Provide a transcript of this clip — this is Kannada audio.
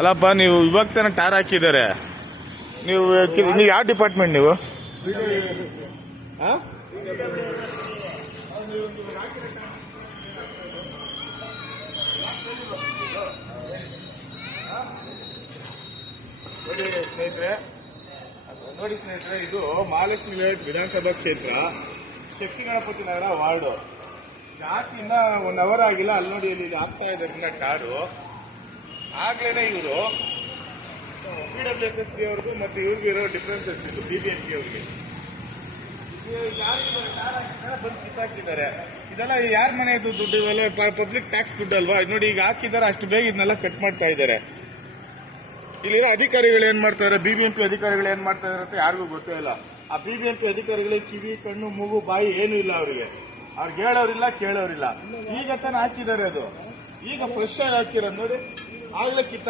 ಅಲ್ಲಪ್ಪ, ನೀವು ಇವಾಗ ತಾನೇ ಟಾರ್ ಹಾಕಿದ್ದಾರೆ. ನೀವು ಯಾವ ಡಿಪಾರ್ಟ್ಮೆಂಟ್ ನೀವು? ನೋಡಿ ಸ್ನೇಹಿತರೆ, ಇದು ಮಹಾಲಕ್ಷ್ಮಿ ಲೇಔಟ್ ವಿಧಾನಸಭಾ ಕ್ಷೇತ್ರ, ಶಕ್ತಿ ಗಣಪತಿ ನಗರ ವಾರ್ಡು. ಯಾಕೆ ಇನ್ನ 1 ಅವರ್ ಆಗಿಲ್ಲ, ಅಲ್ಲಿ ನೋಡಿ ಇಲ್ಲಿ ಆಗ್ತಾ ಇದ್ದಾರೆ ಇನ್ನ ಟಾರು. ಆಗ್ಲೇನೆ ಇವರು PWSSB ಅವ್ರಿಗೂ ಮತ್ತೆ ಇವ್ರಿಗೆ ಇರೋ ಡಿಫ್ರೆನ್ಸಸ್ ಇದು BBMP ಅವ್ರಿಗೆ ಬಂದು ಕಿತ್ತಾಕಿದ್ದಾರೆ. ಇದೆಲ್ಲ ಯಾರ ಮನೆ ಇದು ದುಡ್ಡು? ಇವೆಲ್ಲ ಪಬ್ಲಿಕ್ ಟ್ಯಾಕ್ಸ್ ದುಡ್ಡು ಅಲ್ವಾ? ನೋಡಿ ಈಗ ಹಾಕಿದ್ದಾರೆ, ಅಷ್ಟು ಬೇಗ ಇದನ್ನೆಲ್ಲ ಕಟ್ ಮಾಡ್ತಾ ಇದ್ದಾರೆ. ಇಲ್ಲಿರೋ ಅಧಿಕಾರಿಗಳು ಏನ್ ಮಾಡ್ತಾರೆ, BBMP ಅಧಿಕಾರಿಗಳು ಏನ್ ಮಾಡ್ತಾ ಇದಾರೆ ಅಂತ ಯಾರಿಗೂ ಗೊತ್ತೇ ಇಲ್ಲ. ಆ BBMP ಅಧಿಕಾರಿಗಳಿಗೆ ಕಿವಿ, ಕಣ್ಣು, ಮೂಗು, ಬಾಯಿ ಏನು ಇಲ್ಲ ಅವ್ರಿಗೆ ಹೇಳೋರಿಲ್ಲ, ಕೇಳೋರಿಲ್ಲ. ಈಗ ತಾನೇ ಹಾಕಿದ್ದಾರೆ, ಅದು ಈಗ ಫ್ರೆಶ್ ಆಗಿ ಹಾಕಿರೋದು ನೋಡಿ, ಆಗ್ಲೇ ಕಿತ್ತ